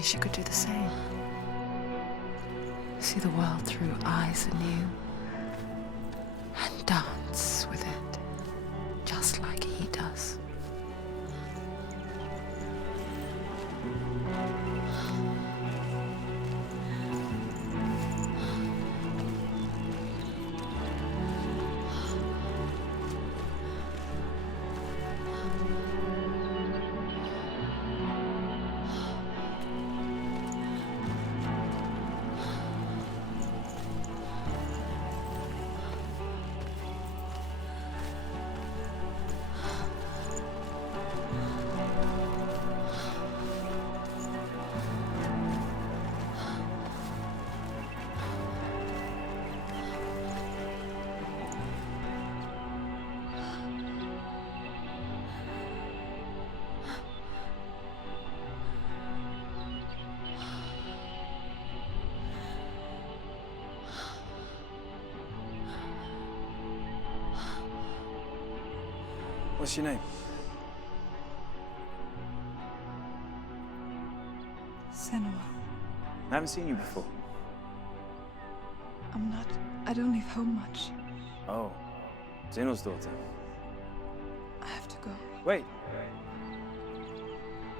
only she could do the same. See the world through eyes anew and dance with it, just like he does. What's your name? Senua. I haven't seen you before. I don't leave home much. Oh, Zenua's daughter. I have to go. Wait.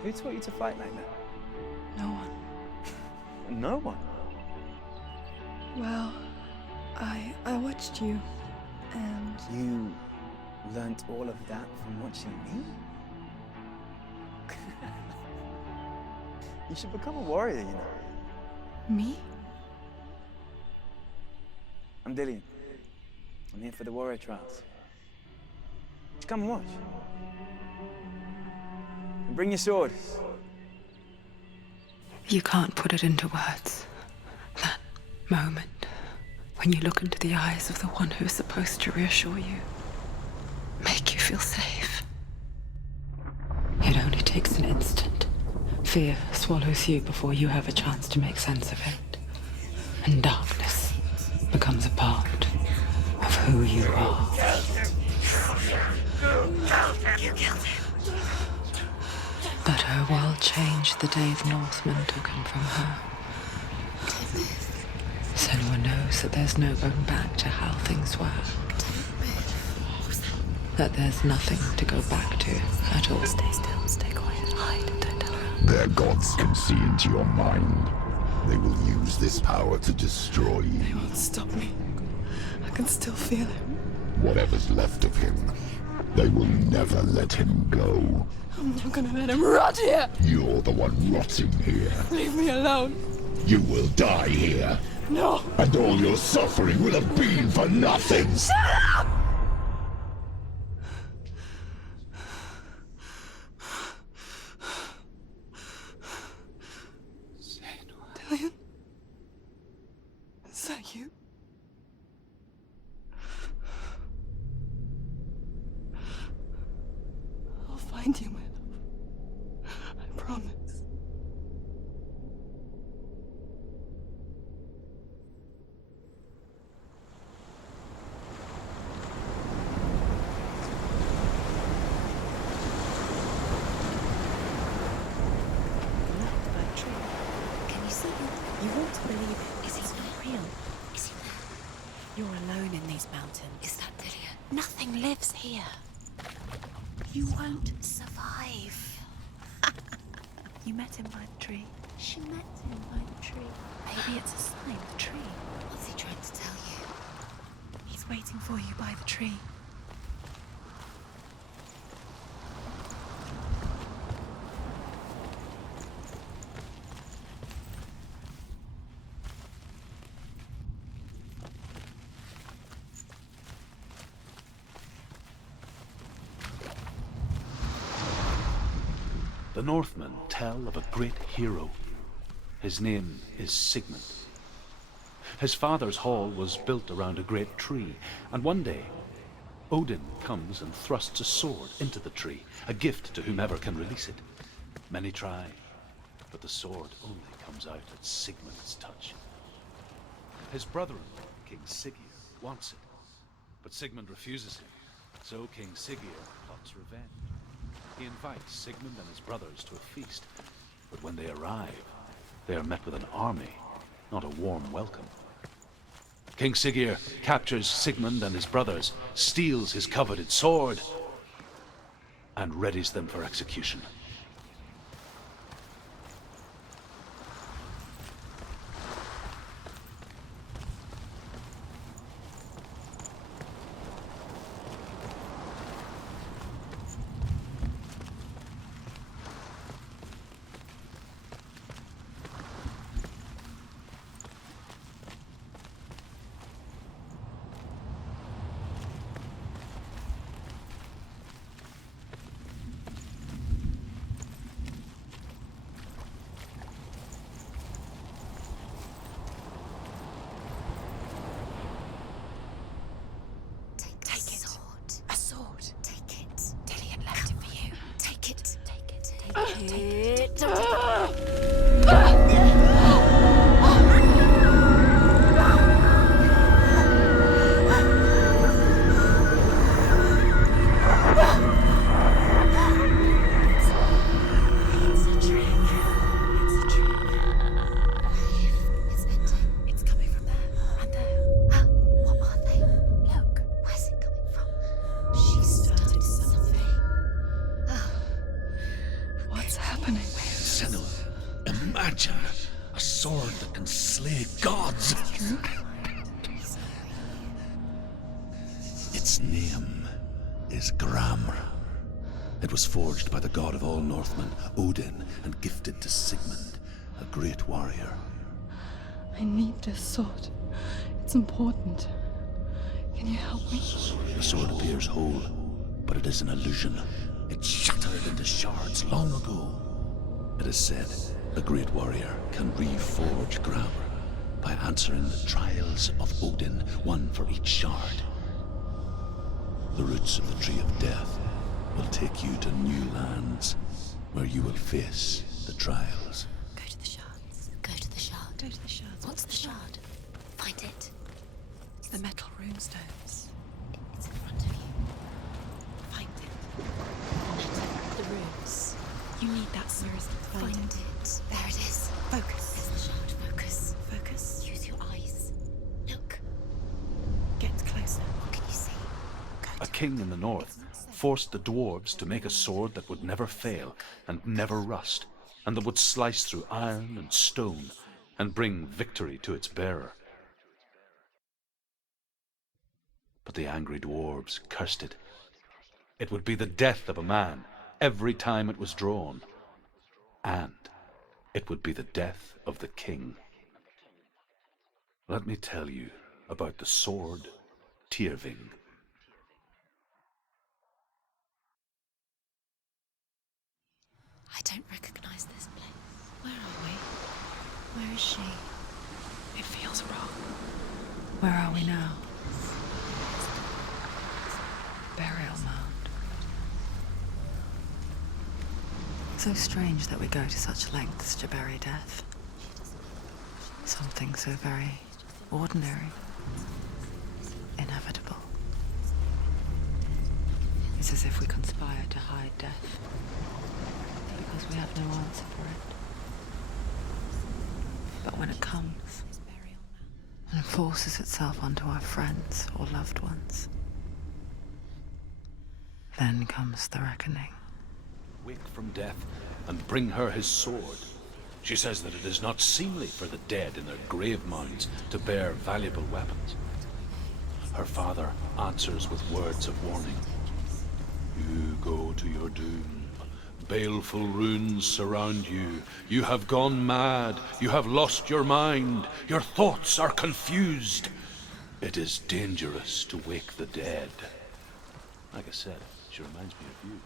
Who taught you to fight like that? No one. No one? Well, I watched you, and... You learnt all of that from watching me? You should become a warrior, you know. Me? I'm Dillian. I'm here for the warrior trials. Just come and watch. And bring your sword. You can't put it into words. That moment when you look into the eyes of the one who is supposed to reassure you, make you feel safe. It only takes an instant. Fear swallows you before you have a chance to make sense of it. And darkness becomes a part of who you are. You killed him. But her world changed the day the Northmen took him from her. Senua knows that there's no going back to how things were. That there's nothing to go back to at all. Stay still, stay quiet, hide, don't tell her. Their gods can see into your mind. They will use this power to destroy you. They won't stop me. I can still feel him. Whatever's left of him, they will never let him go. I'm not gonna let him rot here! You're the one rotting here. Leave me alone. You will die here. No! And all your suffering will have been for nothing. Shut up! Dillian? Is that you? I'll find you, my love. I promise. You want to believe it. Is he not real? Is he there? You're alone in these mountains. Is that Dillian? Nothing lives here. You won't survive. You met him by the tree. She met him by the tree. Maybe it's a sign, the tree. What's he trying to tell you? He's waiting for you by the tree. The Northmen tell of a great hero. His name is Sigmund. His father's hall was built around a great tree, and one day, Odin comes and thrusts a sword into the tree, a gift to whomever can release it. Many try, but the sword only comes out at Sigmund's touch. His brother-in-law, King Siggeir, wants it, but Sigmund refuses him, so King Siggeir plots revenge. He invites Sigmund and his brothers to a feast, but when they arrive, they are met with an army, not a warm welcome. King Siggeir captures Sigmund and his brothers, steals his coveted sword, and readies them for execution. Imagine a sword that can slay gods. Its name is Gramr. It was forged by the god of all Northmen, Odin, and gifted to Sigmund, a great warrior. I need this sword. It's important. Can you help me? The sword appears whole, but it is an illusion. It shattered into shards long ago. It is said a great warrior can reforge Gramr by answering the trials of Odin, one for each shard. The roots of the Tree of Death will take you to new lands, where you will face the trials. Go to the shards. Go to the shard. Go to the shards. What's the shard? Find it. It's the metal runestones. It's in front of you. Find it. The metal. The runes. You need that sword. Find it. There it is. Focus. There's the shard. Focus. Focus. Use your eyes. Look. Get closer. What can you see? A king in the north forced the dwarves to make a sword that would never fail and never rust, and that would slice through iron and stone and bring victory to its bearer. But the angry dwarves cursed it. It would be the death of a man every time it was drawn, and it would be the death of the king. Let me tell you about the sword Tyrving. I don't recognize this place. Where are we? Where is she? It feels wrong. Where are we now? Burial mound. So strange that we go to such lengths to bury death. Something so very ordinary, inevitable. It's as if we conspire to hide death, because we have no answer for it. But when it comes and forces itself onto our friends or loved ones, then comes the reckoning. Wake from death and bring her his sword. She says that it is not seemly for the dead in their grave mounds to bear valuable weapons. Her father answers with words of warning. You go to your doom. Baleful runes surround you. You have gone mad. You have lost your mind. Your thoughts are confused. It is dangerous to wake the dead. Like I said, she reminds me of you.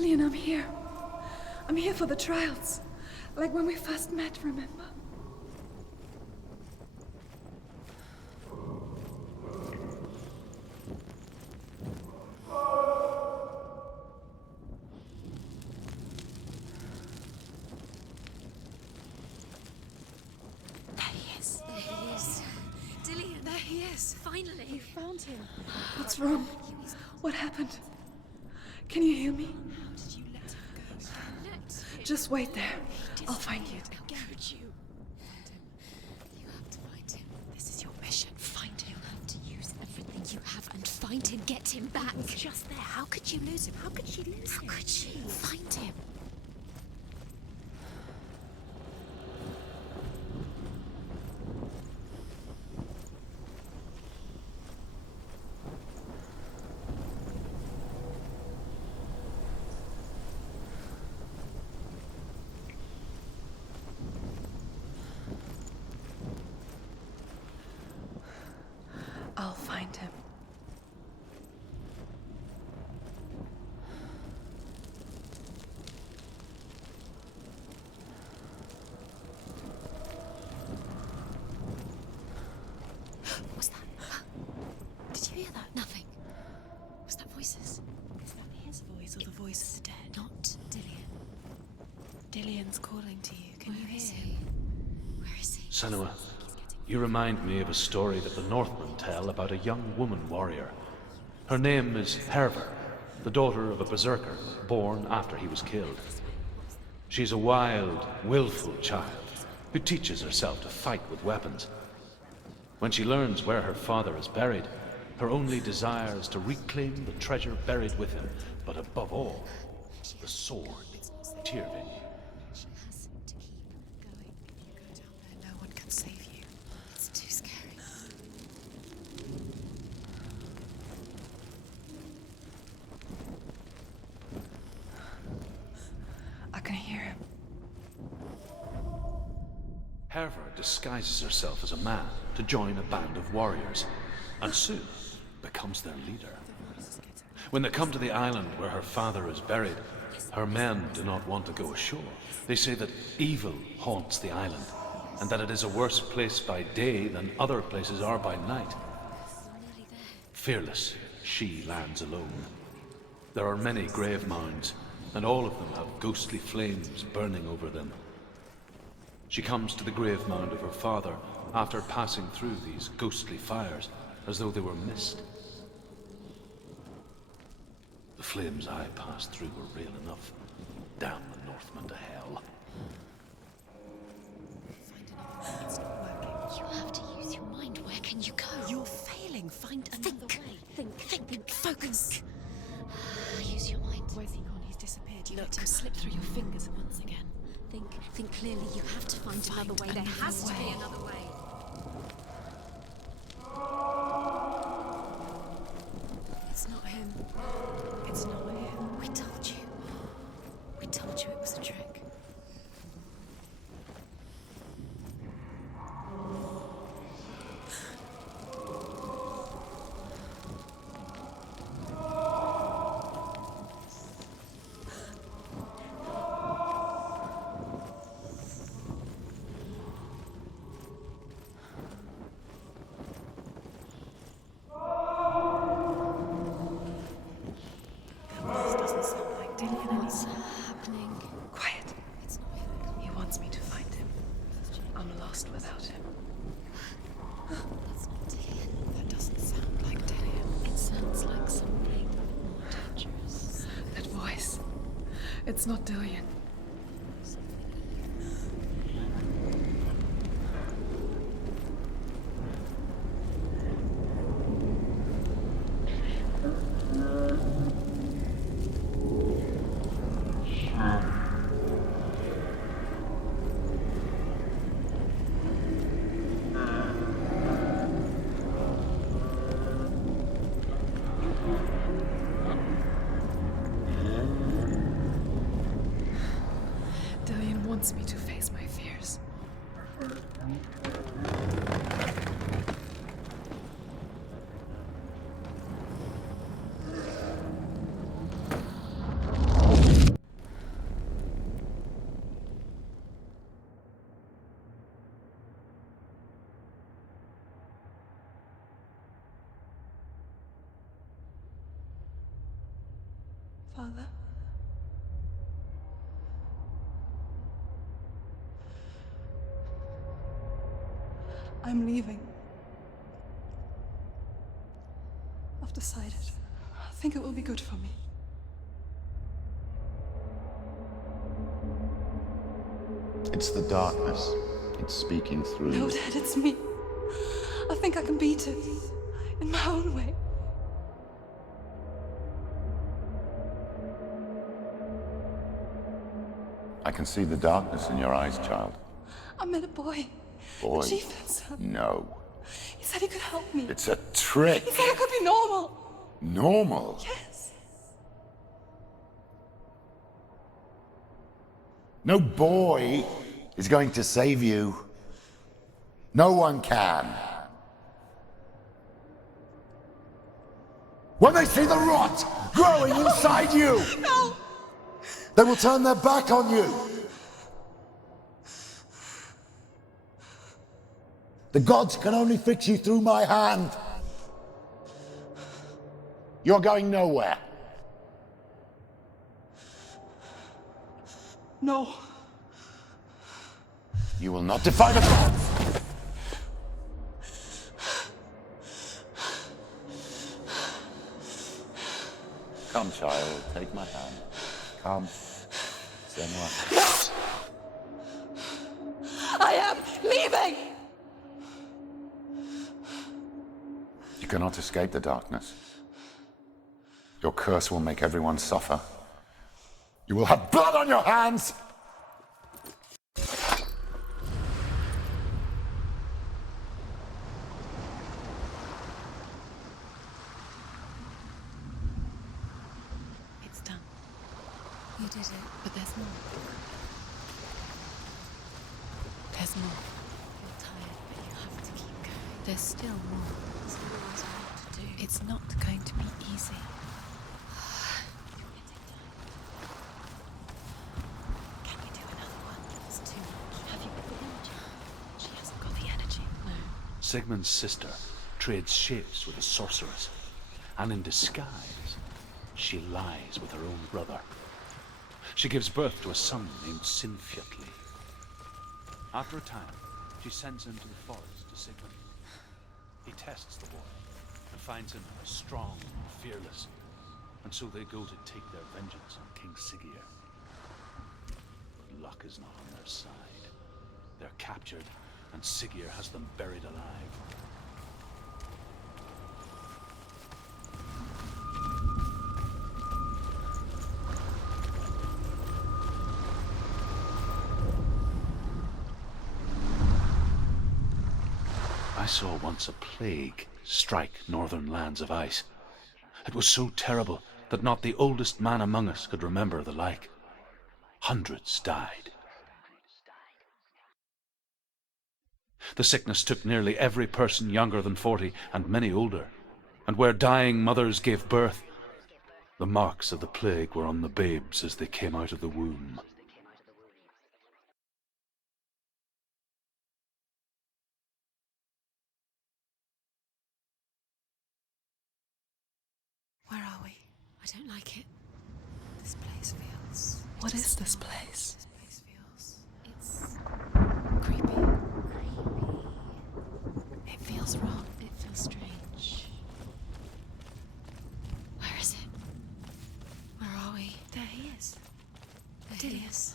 Dillian, I'm here. I'm here for the trials. Like when we first met, remember? Finally! You found him. What's wrong? What happened? Can you hear me? How did you let him go? Just wait there. I'll find you. How could you? Find him. You have to find him. This is your mission. Find him. You have to use everything you have and find him. Get him back. He was just there. How could you lose him? How could she lose him? How could she? Find him. I'll find him. What was that? Did you hear that? Nothing. Was that voices? Is that his voice or the voice of the dead? Not Dillian. Dillian's calling to you. Can you hear him? Where is he? Senua, you remind me of a story that the Northmen tell about a young woman warrior. Her name is Herver, the daughter of a berserker born after he was killed. She's a wild, willful child who teaches herself to fight with weapons. When she learns where her father is buried, her only desire is to reclaim the treasure buried with him, but above all, the sword, Tyrving. She has to keep going. If you go down there, no one can save you. It's too scary. I can hear him. Herver disguises herself as a man to join a band of warriors, and soon becomes their leader. When they come to the island where her father is buried, her men do not want to go ashore. They say that evil haunts the island, and that it is a worse place by day than other places are by night. Fearless, she lands alone. There are many grave mounds, and all of them have ghostly flames burning over them. She comes to the grave mound of her father after passing through these ghostly fires, as though they were mist. The flames I passed through were real enough. Damn the Northmen to hell. It's not working. You have to use your mind. Where can you go? You're failing. Find another way. Think. Focus. Use your mind. Where's he gone? He's disappeared. You let him slip through your fingers once again. Think clearly. You have to find another way. There has to be another way. It's not him. It's not him. We told you. We told you it was a trick. This doesn't sound like Dillian. What's happening? Quiet. It's not him. He wants me to find him. I'm lost without him. That's not Dillian. That doesn't sound like Dillian. It sounds like something more dangerous. That voice. It's not Dillian. Dillian wants me to face my fears. Father? I'm leaving. I've decided. I think it will be good for me. It's the darkness. It's speaking through No, you. Dad, it's me. I think I can beat it. In my own way. I can see the darkness in your eyes, child. I met a boy. Boy. The chief himself. No. He said he could help me. It's a trick. He said I could be normal. Normal. Yes. No boy is going to save you. No one can. When they see the rot growing inside you, No! they will turn their back on you. The gods can only fix you through my hand. You're going nowhere. No. You will not defy the gods. Come, child, take my hand. Come. Senua. I am leaving! You cannot escape the darkness. Your curse will make everyone suffer. You will have blood on your hands! It's done. You did it, but there's more. There's more. You're tired, but you have to keep going. There's still more. There's always more to do. It's not going to be easy. Can you do another one? It's too much. Have you got the energy? She hasn't got the energy. No. Sigmund's sister trades shapes with a sorceress, and in disguise, she lies with her own brother. She gives birth to a son named Sinfjotli. After a time, she sends him to the forest to Sigmund. He tests the boy and finds him strong and fearless, and so they go to take their vengeance on King Siggeir. But luck is not on their side. They're captured, and Siggeir has them buried alive. I saw once a plague strike northern lands of ice. It was so terrible that not the oldest man among us could remember the like. Hundreds died. The sickness took nearly every person younger than 40 and many older, and where dying mothers gave birth, the marks of the plague were on the babes as they came out of the womb. Where are we? I don't like it. This place feels... What is this place? This place feels... It's... creepy. It feels wrong. It feels strange. Where is it? Where are we? There he is. There he is.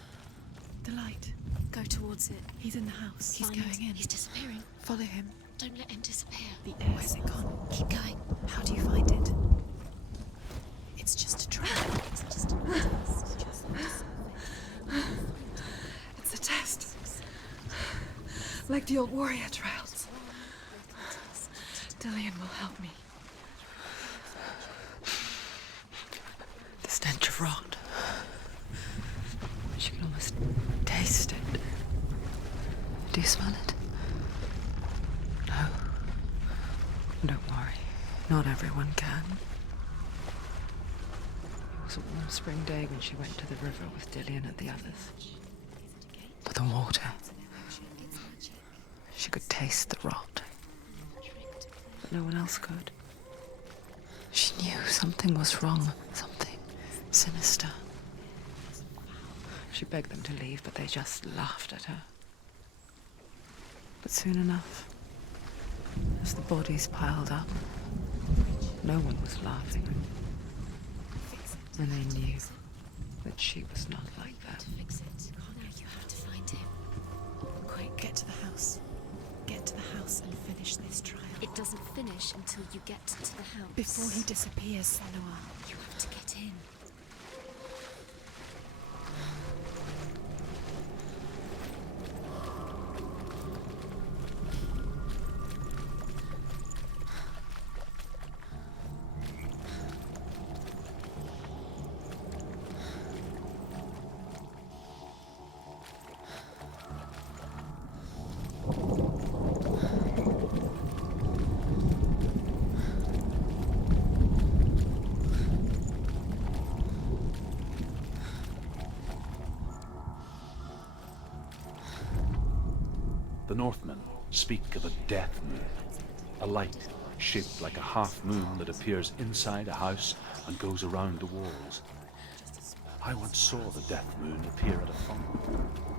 The light. Go towards it. He's in the house. He's going in. He's disappearing. Follow him. Don't let him disappear. The air. Where's it gone? Keep going. How do you find it? It's just a trap. It's just a test. It's a test. Like the old warrior trials. Dillian will help me. The stench of rot. She can almost taste it. Do you smell it? No. Don't worry. Not everyone can. It was a warm spring day when she went to the river with Dillian and the others. But the water... She could taste the rot. But no one else could. She knew something was wrong. sinister. She begged them to leave, but they just laughed at her. But soon enough, as the bodies piled up, no one was laughing. And they knew that she was not like that. Fix it. Connor, you have to find him. Quick, get to the house. Get to the house and finish this trial. It doesn't finish until you get to the house. Before he disappears, Senua. You have to get in. The Northmen speak of a death moon, a light shaped like a half moon that appears inside a house and goes around the walls. I once saw the death moon appear at a farm.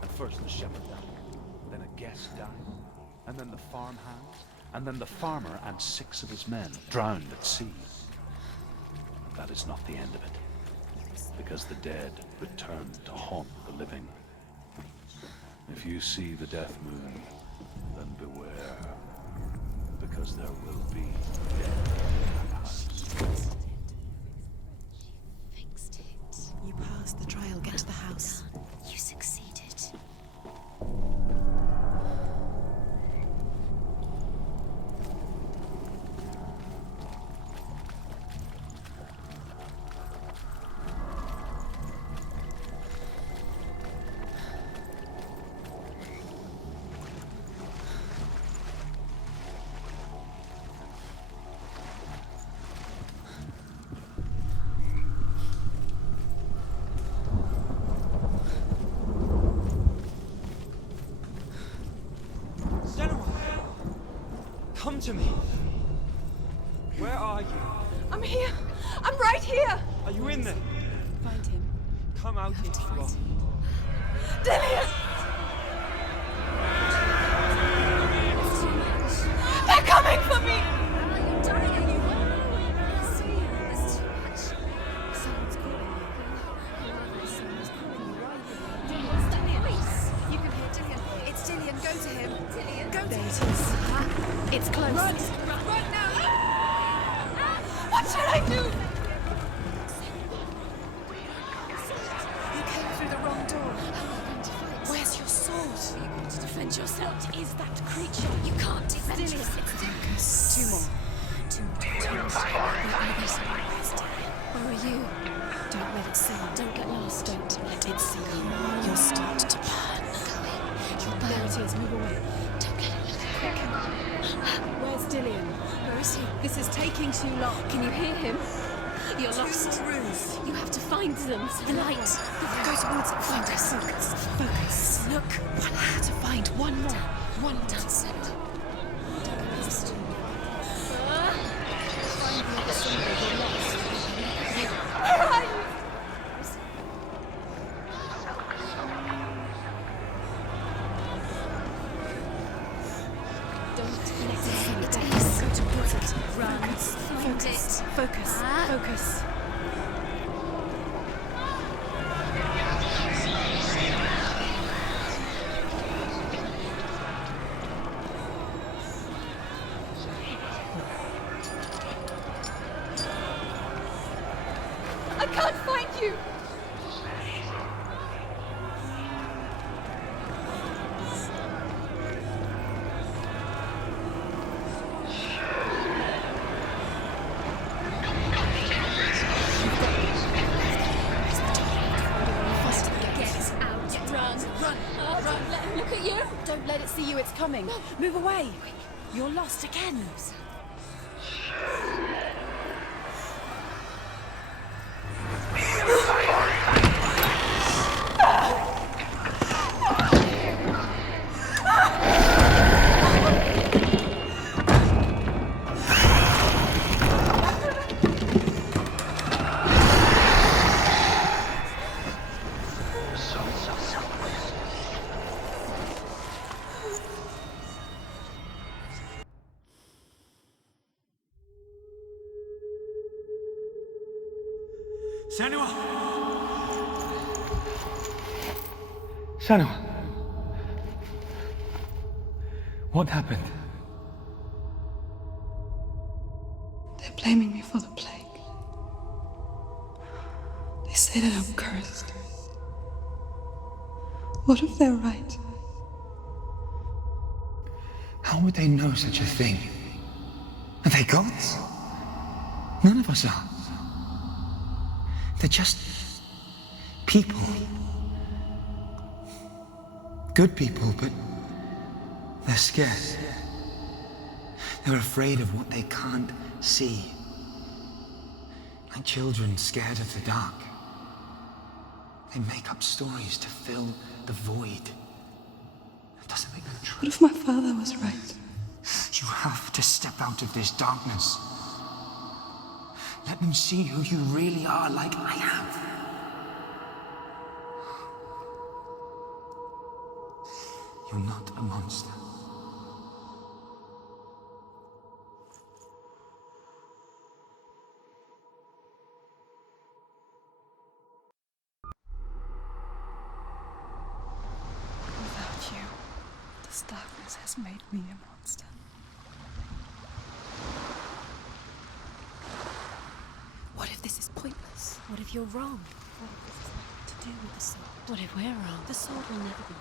At first the shepherd died, then a guest died, and then the farmhand, and then the farmer and 6 of his men drowned at sea. That is not the end of it, because the dead return to haunt the living. If you see the death moon, then beware, because there will be death in that house. Fixed it. You passed the trial. Get to the house. You succeeded. Come to me. Where are you? I'm here. I'm right here. Are you in there? Find him. Come out if you are. Dillian! They're coming for me! You're dying. There's too much. Someone's calling you. Someone's calling you right there. Dillian, Dillian. You can hear Dillian. It's Dillian. Go to him. Dillian. Go there to him. It's close. Run now! What should I do? You came through the wrong door. How are you going to fight? Where's your sword? Are you going to defend yourself? What is that creature? You can't defend yourself. 2 more. 2 more. Where are you? Don't let it sink. Don't get lost. Don't let it sink. You'll start to burn. There it is. Move away. Don't let it look quick. Where's Dillian? Where is he? This is taking too long. Can you hear him? You're lost. Rooms. You have to find them. The light. Go towards it. Find us. Focus. Focus. Look. One more. To find one more. One more. Don't get lost. Find the other symbol. You're lost. Where are you? It is. Go towards it. Run. Focus. Focus. Focus. I can't find you! Don't let him look at you. Don't let it see you. It's coming. Move away. You're lost again. Senua! Senua! What happened? They're blaming me for the plague. They say that I'm cursed. What if they're right? How would they know such a thing? Are they gods? None of us are. They're just people. Good people, but they're scared. They're afraid of what they can't see. Like children scared of the dark. They make up stories to fill the void. That doesn't make them true. What if my father was right? You have to step out of this darkness. Let them see who you really are, like I have. You're not a monster. Without you, this darkness has made me a monster. What if this is pointless? What if you're wrong? What if this is nothing to do with the sword? What if we're wrong? The sword will never be